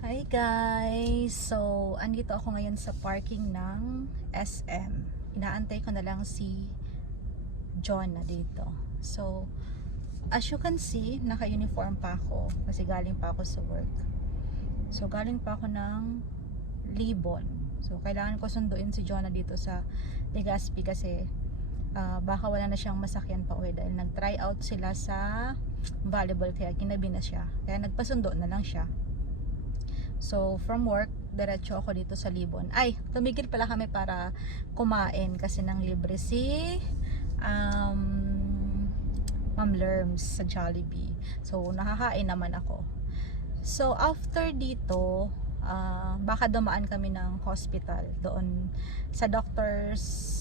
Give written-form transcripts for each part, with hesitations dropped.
Hi guys! So, andito ako ngayon sa parking ng SM. Inaantay ko na lang si John na dito. So, as you can see, naka-uniform pa ako kasi galing pa ako sa work. So, galing pa ako ng Libon. So, kailangan ko sunduin si John na dito sa Legazpi kasi baka wala na siyang masakyan pa uwi dahil nag-try out sila sa volleyball kaya kinabi na siya. Kaya nagpasundo na lang siya. So, from work, diretso ako dito sa Libon. Ay, tumigil pala kami para kumain kasi nang libre si Ma'am Lerms sa Jollibee. So, nakakain naman ako. So, after dito, baka dumaan kami ng hospital doon sa doctors,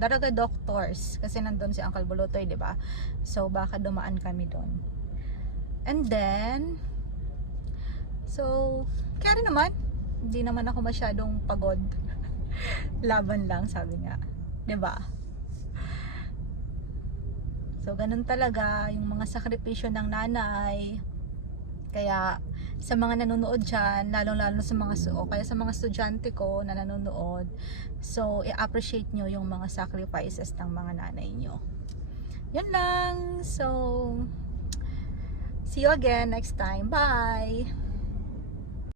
Daraga Doctors kasi nandun si Uncle Bulutoy, 'di ba? So, baka dumaan kami doon. And then, so, kaya rin naman, hindi naman ako masyadong pagod. Laban lang, sabi nga. 'Di ba? So, ganun talaga yung mga sakripisyo ng nanay. Kaya, sa mga nanonood dyan, lalong-lalo sa mga kaya sa mga estudyante ko na nanonood, so, i-appreciate nyo yung mga sacrifices ng mga nanay nyo. Yun lang. So, see you again next time. Bye!